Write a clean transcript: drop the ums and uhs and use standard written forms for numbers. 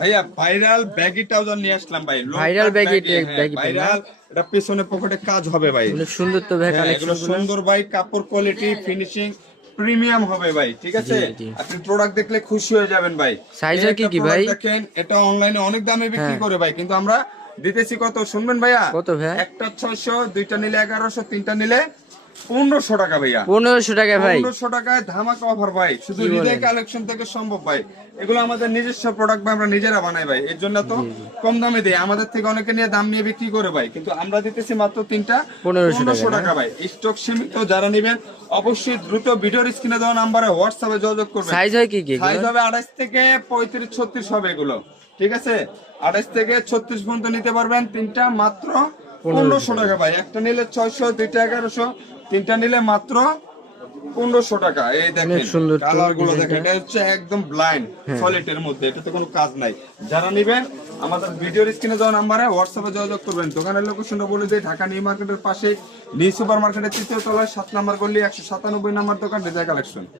ভাইয়া viral baggy trouser নিয়ে আসলাম ভাই। ভাইরাল ব্যাগি ভাইরাল, এটা পিছনে পকেটে কাজ হবে ভাই। অনেক সুন্দর তো ভাই হ্যাঁ, এগুলো কালেকশন সুন্দর ভাই, কাপড় কোয়ালিটি ফিনিশিং প্রিমিয়াম হবে ভাই, ঠিক আছে। জি, জি। আপনি প্রোডাক্ট দেখলে খুশি হয়ে যাবেন ভাই। সাইজ এই কি একটা কি ভাই? product দেখেন, এটা অনলাইনে অনেক দামে বিক্রি হ্যাঁ। করে ভাই, কিন্তু আমরা দিতেছি কত শুনবেন ভাইয়া? কত ভাই? একটা 600, দুইটা নিলে 1100, তিনটা নিলে 1500 টাকা ভাইয়া। 1500 টাকা ভাই। 1500 টাকায় ধামাকা অফার ভাই, শুধু কি হৃদয় বলেন? কালেকশন থেকে সম্ভব ভাই। এগুলো আমাদের নিজস্ব প্রোডাক্ট ভাই, আমরা নিজেরা বানাই ভাই, এর জন্য তো কম দামে দেই। আমাদের থেকে অনেকে নিয়ে দাম নিয়ে বিক্রি করে ভাই, কিন্তু আমরা দিতেছি মাত্র তিনটা 1500 টাকা ভাই। স্টক সীমিত, যারা নেবেন অবশ্যই দ্রুত ভিডিওর স্ক্রিনে দেওয়া নাম্বারে হোয়াটসঅ্যাপে যোগাযোগ করবেন। সাইজ হয় কি কি? সাইজ হবে 28 থেকে 35, 36 হবে এগুলো, ঠিক আছে। 28 থেকে 36 পর্যন্ত নিতে পারবেন। তিনটা মাত্র 1500 টাকা ভাই। একটা নিলে 600, দুইটা 1100, তিনটা নিলে মাত্র 1500 টাকা। এই দেখেন সুন্দর তো কালার গুলো ডিজাইনটা। দেখেন, এটা হচ্ছে একদম ব্লাইন্ড সলিড এর মধ্যে, এটাতে কোনো কাজ নাই। যারা নেবেন আমাদের ভিডিওর স্ক্রিনে দেওয়া নাম্বারে হোয়াটসঅ্যাপে যোগাযোগ করবেন। দোকানের লোকেশনটা বলে দিই, ঢাকা নিউ মার্কেটের পাশে নিউ সুপার মার্কেটের 3য় তলায় 7 নম্বর গলি 197 নম্বর দোকান, রেজা কালেকশন।